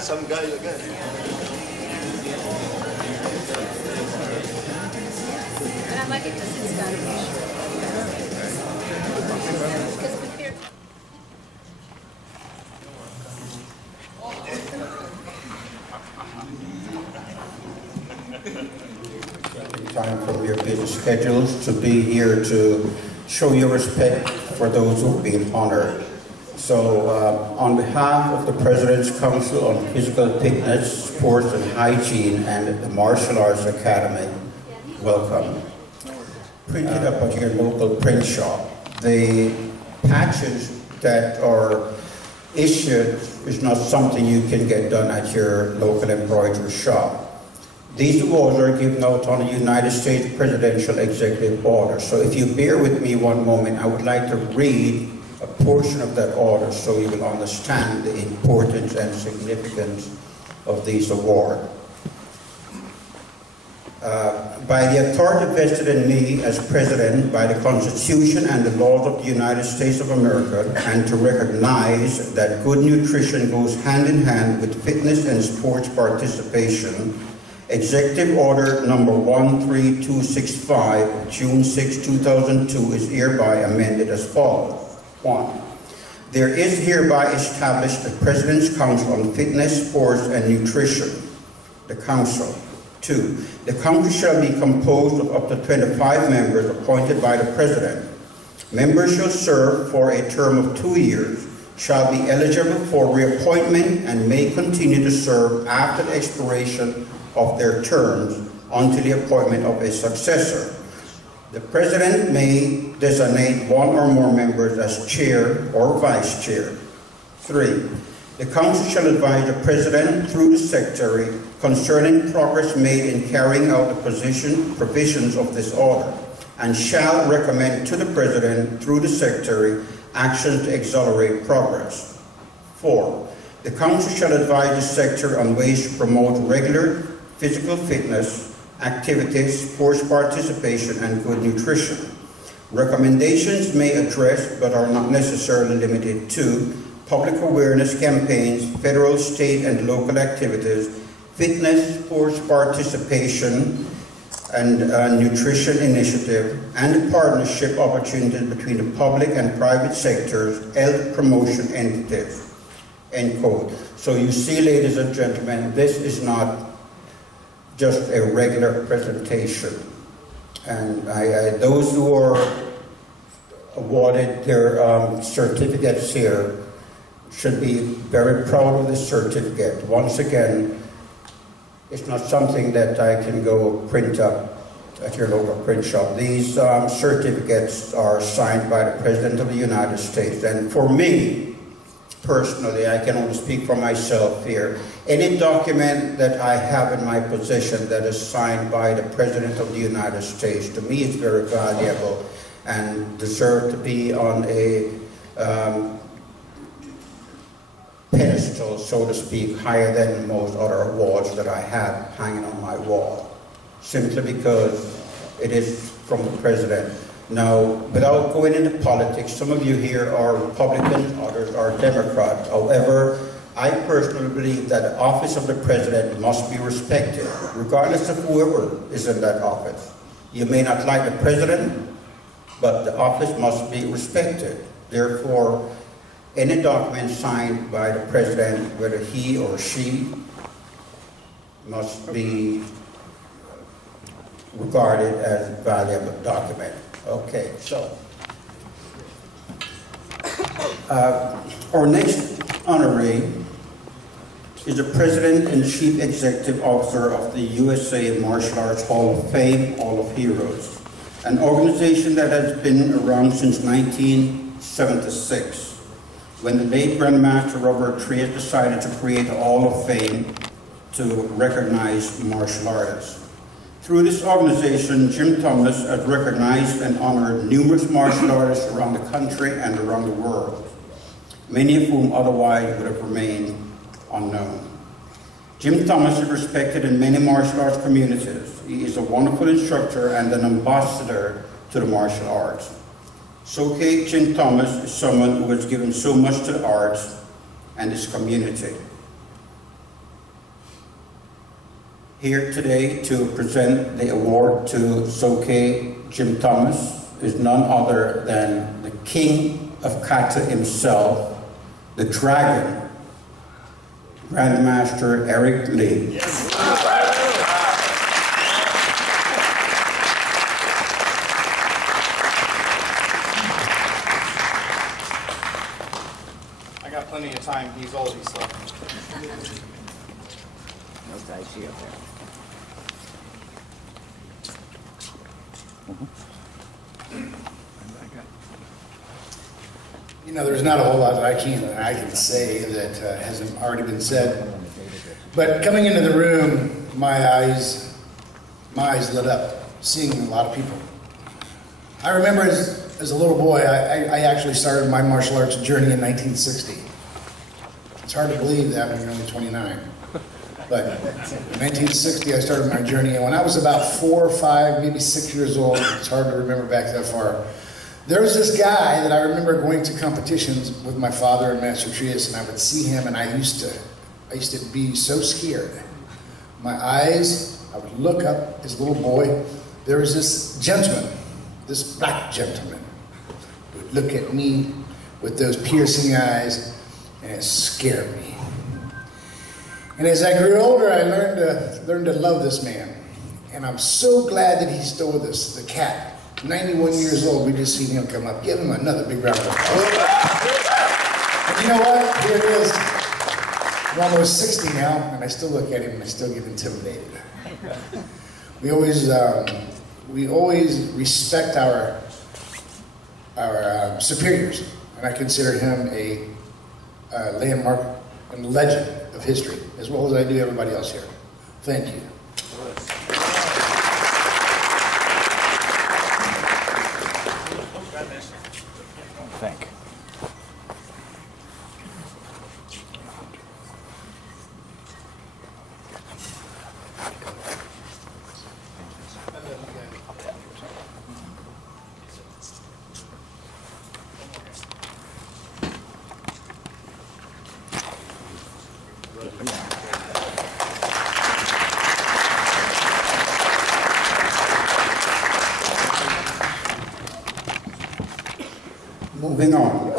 Some guy again. And I like it because it's got a picture. Because compared time from your busy schedules to be here to show your respect for those who have been honored. So on behalf of the President's Council on Physical Fitness, Sports and Hygiene and the Martial Arts Academy, welcome. Print it up at your local print shop. The patches that are issued is not something you can get done at your local embroidery shop. These awards are given out on a United States Presidential Executive Order. So if you bear with me one moment, I would like to read a portion of that order so you will understand the importance and significance of these awards. By the authority vested in me as President by the Constitution and the laws of the United States of America, and to recognize that good nutrition goes hand in hand with fitness and sports participation, Executive Order number 13265, June 6, 2002 is hereby amended as follows. 1. There is hereby established the President's Council on Fitness, Sports, and Nutrition, the Council. 2. The Council shall be composed of up to 25 members appointed by the President. Members shall serve for a term of 2 years, shall be eligible for reappointment, and may continue to serve after the expiration of their terms until the appointment of a successor. The President may designate one or more members as chair or vice chair. 3. The Council shall advise the President through the Secretary concerning progress made in carrying out the provisions of this order, and shall recommend to the President through the Secretary actions to accelerate progress. 4. The Council shall advise the Secretary on ways to promote regular physical fitness activities, sports participation, and good nutrition. Recommendations may address, but are not necessarily limited to, public awareness campaigns, federal, state, and local activities, fitness, sports participation, and nutrition initiative, and partnership opportunities between the public and private sectors, health promotion entities, end quote. So you see, ladies and gentlemen, this is not just a regular presentation. And those who are awarded their certificates here should be very proud of this certificate. Once again, it's not something that I can go print up at your local print shop. These certificates are signed by the President of the United States. And for me, personally, I can only speak for myself here. Any document that I have in my possession that is signed by the President of the United States, to me, is very valuable and deserve to be on a pedestal, so to speak, higher than most other awards that I have hanging on my wall, simply because it is from the President. Now, without going into politics, some of you here are Republicans, others are Democrats. However, I personally believe that the office of the President must be respected, regardless of whoever is in that office. You may not like the President, but the office must be respected. Therefore, any document signed by the President, whether he or she, must be regarded as a valuable document. Okay, so our next honoree is the President and Chief Executive Officer of the USA Martial Arts Hall of Fame, Hall of Heroes, an organization that has been around since 1976, when the late Grandmaster Robert Trias decided to create a Hall of Fame to recognize martial artists. Through this organization, Jim Thomas has recognized and honored numerous martial artists around the country and around the world, many of whom otherwise would have remained unknown. Jim Thomas is respected in many martial arts communities. He is a wonderful instructor and an ambassador to the martial arts. Soke Jim Thomas is someone who has given so much to the arts and his community. Here today to present the award to Soke Jim Thomas is none other than the king of kata himself, the dragon, Grandmaster Eric Lee. Yes. I got plenty of time. He's oldie, so. No Tai Chi up there. You know, there's not a whole lot that I can say that hasn't already been said. But coming into the room, my eyes lit up, seeing a lot of people. I remember as a little boy, I actually started my martial arts journey in 1960. It's hard to believe that when you're only 29. But in 1960, I started my journey, and when I was about 4, 5, maybe 6 years old, it's hard to remember back that far, there was this guy that I remember going to competitions with my father and Master Trias, and I would see him, and I used to be so scared. My eyes, I would look up as a little boy. There was this gentleman, this black gentleman, who would look at me with those piercing eyes, and it scared me. And as I grew older, I learned to love this man. And I'm so glad that he's still with us, the cat. 91 years old, we just seen him come up. Give him another big round of applause. And you know what? Here it is. I'm almost 60 now, and I still look at him and I still get intimidated. We always respect our superiors, and I consider him a landmark and legend of history, as well as I do everybody else here. Thank you. Thank you. Moving on.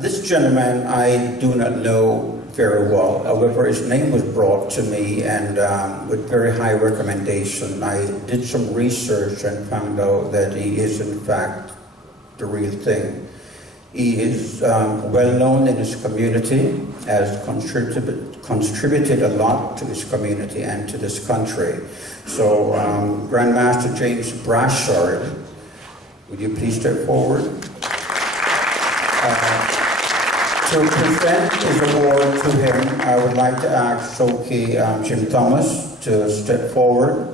This gentleman I do not know very well. However, his name was brought to me, and with very high recommendation. I did some research and found out that he is in fact the real thing. He is well known in his community, has contributed a lot to his community and to this country. So Grandmaster James Brassard, would you please step forward? To present his award to him, I would like to ask Soke Jim Thomas to step forward.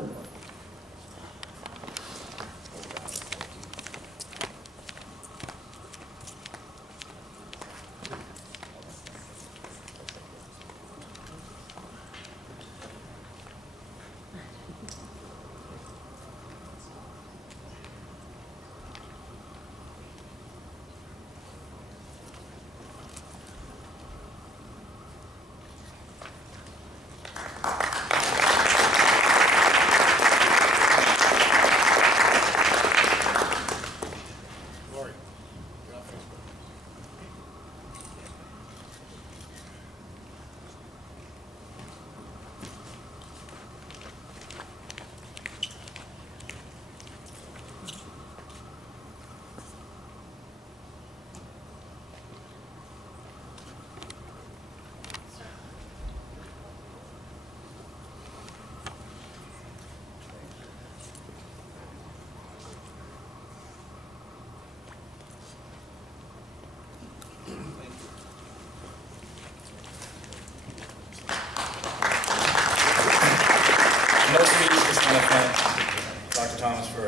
Most of me just want to thank Dr. Thomas for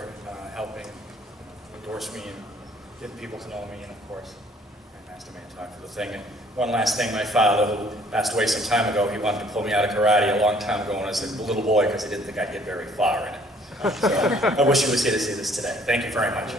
helping endorse me and getting people to know me, and of course, Grandmaster Mantok for the thing. And one last thing, my father, who passed away some time ago, he wanted to pull me out of karate a long time ago when I was a little boy because he didn't think I'd get very far in it. So I wish he was here to see this today. Thank you very much.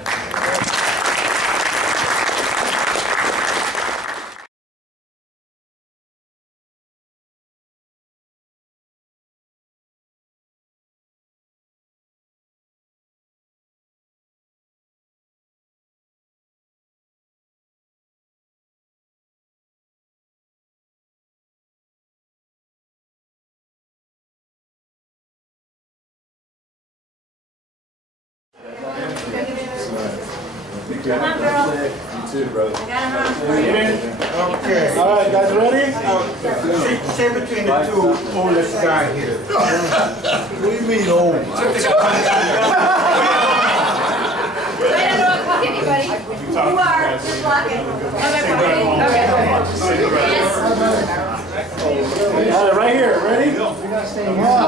Come on, girl. You too, brother. I got an arm for you. Okay. All right, guys, ready? Sit between the two oldest guys here. What do you mean, old? Wait, I don't want to block anybody. You are. Just block it. All right, right here. Ready? Oh,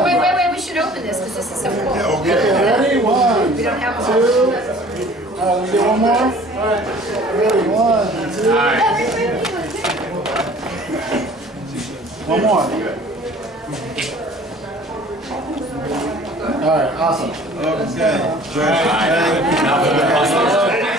wait. We should open this because this is so cool. Okay, ready? 1, We don't have 2. them. All right, we do one more. All right. Ready? 1, 2. One more. All right, awesome. Okay.